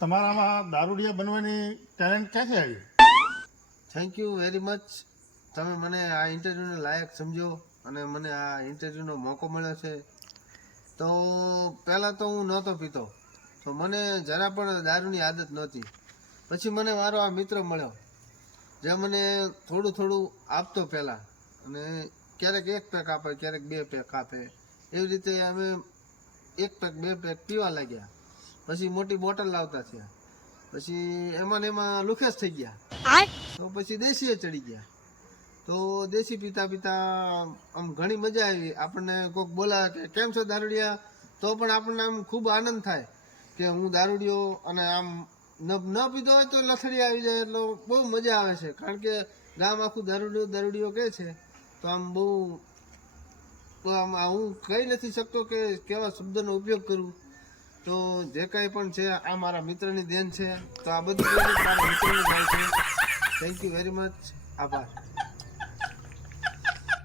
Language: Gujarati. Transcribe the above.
તમારામાં દારૂડિયા બનવાની ટેલેન્ટ ક્યાંથી આવી? Thank you very much. તમે મને આ ઇન્ટરવ્યૂને લાયક સમજો અને મને આ ઇન્ટરવ્યૂનો મોકો મળ્યો છે. તો પહેલાં તો હું નહોતો પીતો, તો મને જરા પણ દારૂની આદત નહોતી. પછી મને મારો આ મિત્ર મળ્યો, જે મને થોડું થોડું આપતો પહેલાં, અને ક્યારેક 1 પેક આપે, ક્યારેક 2 પેક આપે. એવી રીતે અમે 1 પેક 2 પેક પીવા લાગ્યા. પછી મોટી બોટલ લાવતા થયા. પછી એમાં ને એમાં લુખેસ થઈ ગયા. તો પછી દેશીએ ચડી ગયા. તો દેશી પીતા પીતા આમ ઘણી મજા આવી. આપણને કોઈક બોલાવે કે કેમ છો દારૂડિયા, તો પણ આપણને આમ ખૂબ આનંદ થાય કે હું દારૂડિયો. અને આમ ન પીધો હોય તો લથડી આવી જાય, એટલે બહુ મજા આવે છે. કારણ કે ગામ આખું દારૂડિયો કહે છે. તો આમ બહુ આમ હું કહી નથી શકતો કે કેવા શબ્દનો ઉપયોગ કરું. તો જે કંઈ પણ છે આ મારા મિત્રની દેન છે. તો આ બધું મારા મિત્રને જાય છે. Thank you very much. આભાર.